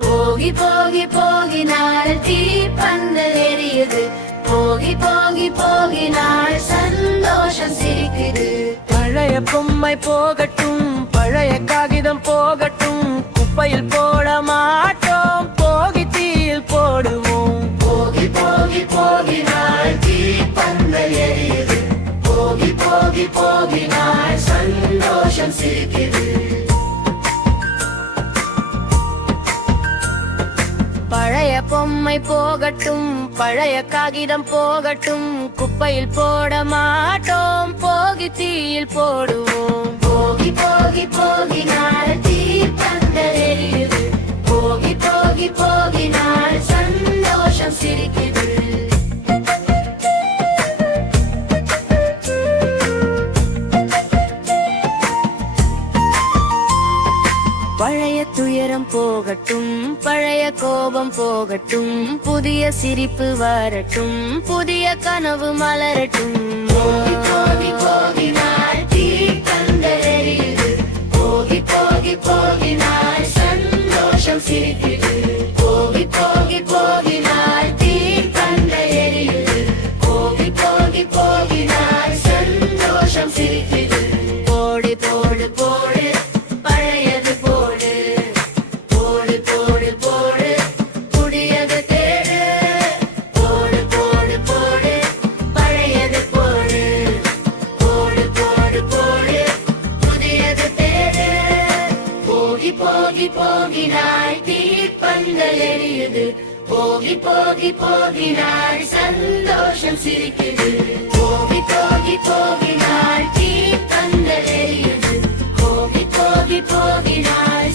போகி போகி போகினாள் தீப்பந்தல் எரியுது. போகி போகி போகினாள் சந்தோஷம் சிரிக்குது. பழைய பொம்மை போகட்டும், பழைய காகிதம் போகட்டும், குப்பையில் போட மாட்டோம், போகி தீயில் போடுவோம். போகி போகி போகினாள் தீப்பந்தல் எரியுது. போகி போகி போகினாள் சந்தோஷம் சிரிக்குது. பழைய பொம்மை போகட்டும், பழைய காகிதம் போகட்டும், குப்பையில் போட மாட்டோம், போகி தீயில் போடுவோம். போகி போகி போகினாள் தீப்பந்தல் எரியுது. போகி போகி போகினாள் சந்தோஷம் சிரிக்குது. பழைய துயரம் போகட்டும், பழைய கோபம் போகட்டும், புதிய சிரிப்பு வரட்டும், புதிய கனவு மலரட்டும். போகி போகி போகினாள் தீப்பந்தல் எரியுது. போகி போகி போகினாள் சந்தோஷம் சிரிக்குது. போகி போகி போகினாள் தீப்பந்தல் எரியுது. போகி போகி போகினாள் சந்தோஷம் சிரிக்குது. போடு போடு போடு பழையது போடு. போடு போடு போடு புதியது தேடு. போடு போடு போடு பழையது போடு. போடு போடு போடு புதியது தேடு. போகி போகி போகினாள் தீப்பந்தல் எரியுது. போகி போகி போகினாள் சந்தோஷம் சிரிக்குது. போகி போகி போகினாள் தீப்பந்தல் எரியுது. போகி போகி போகினாள்